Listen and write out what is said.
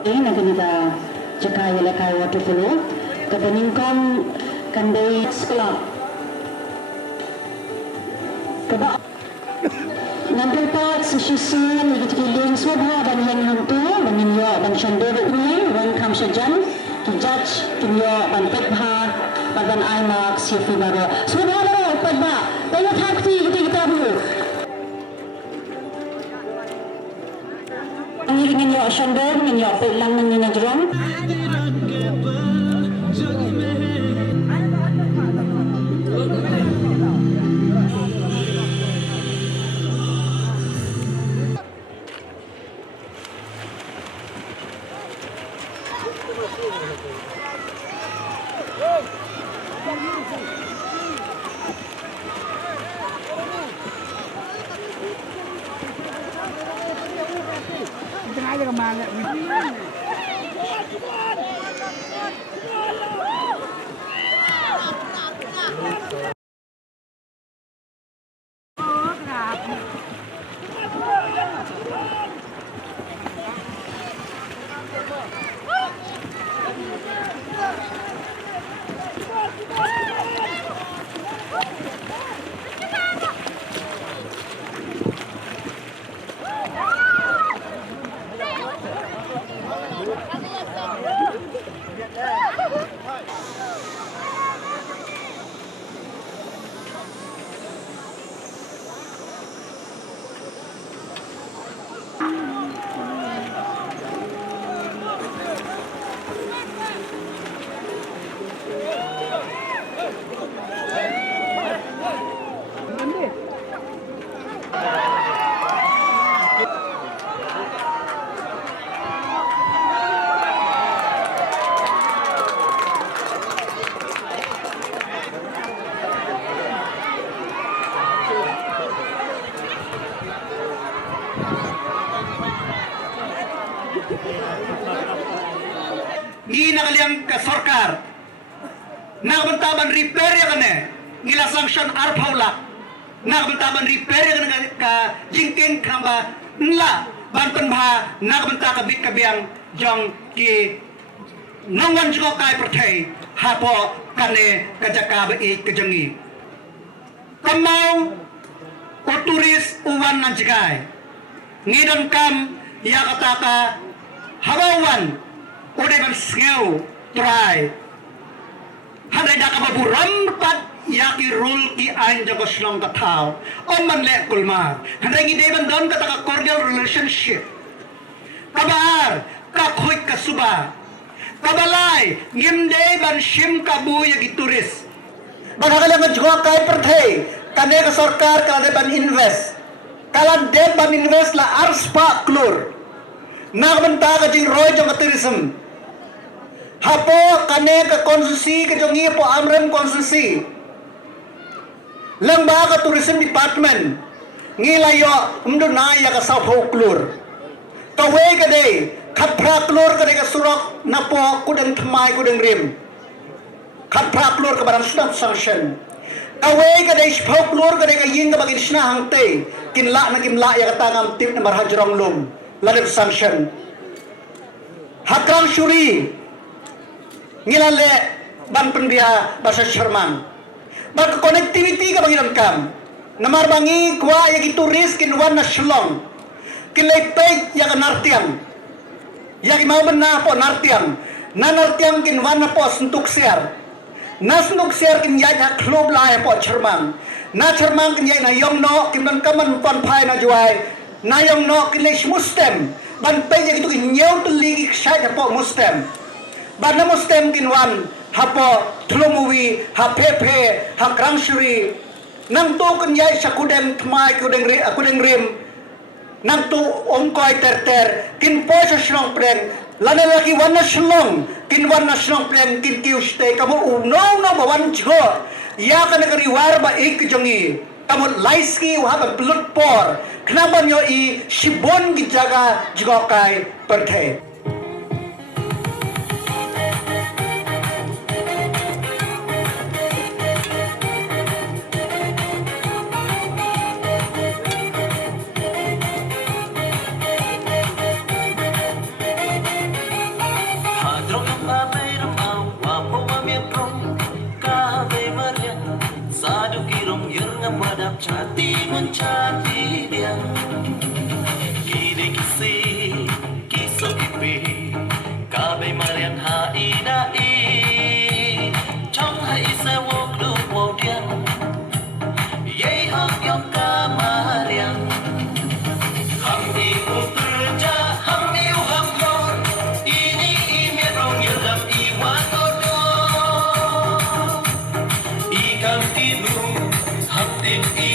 Ini nanti kita cekai lekai waktu dulu. Kebeningkon kandai sekolah. Keba ngambil part sesusun begitu kiling swabha dan yang hantu dan yo dan chandera ini wan kam sajan ki judge kinyo ban petbha badan aimak sifi baro swabha lo petbha tayo thakti kita bu Ingin yo chandera ingin yo pelang nang najrong aja kemana? Ngi nakaliang ka sarkar nakabantaban repair ya kane ngila sanction arpaula nakabantaban repair ya kane ka jingkin kamba nla bantan bha nakabanta ka bit kabiang jong ki nongwan juko kai perthai hapo kane kajaka ba e kajangi kamau oturis uwan nan jikai ngidon kam ya kataka hawawan udah ban sengau try hadai dak baburam pat yaki rule ki ain jago slong katau om man le kulmar hadai ngi deban don kata ka cordial relationship kabar ka khoi ka suba kabalai ngim deban shim kabu yaki turis bagala ngajwa kai perthai kane ka sarkar kala deban invest kala deban invest la arspa klur nagbanta ka jing roy jong tourism hapo kane ka konsusi ka jong po amrem konsusi lang ba ka tourism department ngilayo umduna ya ka sa folklore kawe ka de khapra klor ka de ka surok na po kudang thamai kudang rim khapra klor ka barang sunat sanction kawe ka de folklore ka de ka yin ka bagin sna hangte kinla na kimla ya ka tangam tip na marhajrong lum ladep sanction hakrang shuri ngilale ban penbiya bahasa Sherman bak connectivity ka bangiran kam namar bangi kwa ya turis kin wan na shlong kin lepay ya nartiang ya mau na po nartiang na nartiang kin wan na po suntuk siar na suntuk siar kin ya klob la po Sherman na Sherman kin ya na yong no kin ban kaman pon phai na juai na yong no kin le mustem ban pe ya kin nyeu tu ligi shay po mustem ban na mustem kin wan hapo thlumuwi hapepe hakrangshri nang tu kenyai sakudeng thmai kudeng rim nang tu omkoi ter kin po sa shlong preng lana laki wana shlong kin wana shlong preng kin kiu stay kamu no bawan jgo ya kana kariwar ba ik jongi kamu laiski wahab blood por kenapa nyo i shibon gi jaga jigokai perthe Chati mencati dia kini kisi kiso kipi kabe marian hai dai trong hai se wo lu wo dia ye hok yong ka marian ham ni uterja ham ni ham kon ini ime rong yelam I wato do I kam tinu ham tin I